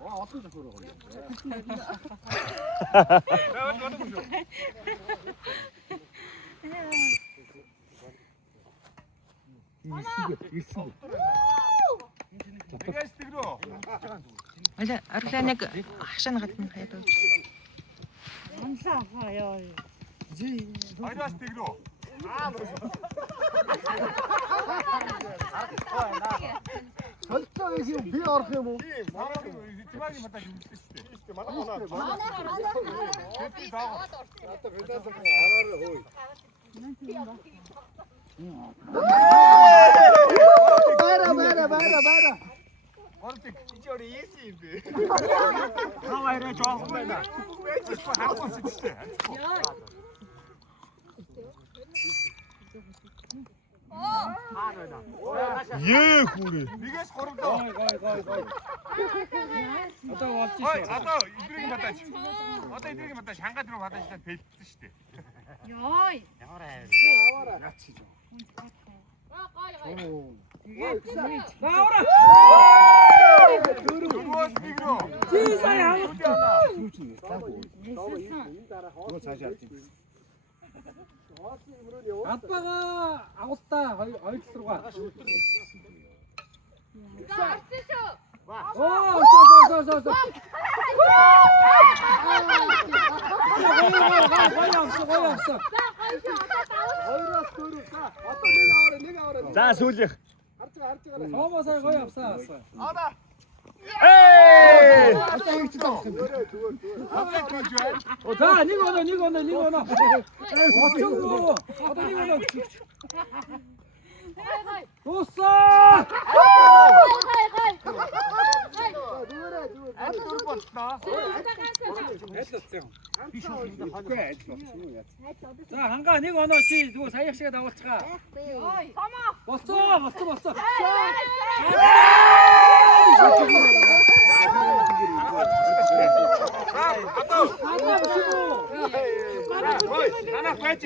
어떤 작품으로 걸려? Аля арлаанаг ахшаан гадна хаяад өгч. Амсаахаа. Хайраас тэгрөө. 절대 지금 비 орох юм уу? Тимагийн мадаа хэмжлээ шүү дээ. Манай Бара. Орtik içeri iyisi indi. Havayra çok bayda. Вече хавсан сэтгтэй. Ее хүрээ. Нэгээс 3 доо. Гой. Одоо болж шүү. Одоо идрийг мадаач. Хангаад руу мадаачлаад бэлдсэн шүү дээ. Йой. Аваараа. Яачих юм. Наавра. Дөрөвс нэгрөө. Чи сая хаваа. Нөгөө цаашаа авчих. 아빠가 아웃다 어이스로가. 쏘. 거의 없어. 내가 알아. За сүүлийнх. харж. 넘어서 거의 없어. Ада. Эй! 자, 니거나. 어쩌고? 어떤 니거나. 도싸! 자, 한가 니거나 씨 누구 사이학 씨가 나왔지가. 왔어. Hanak Hanak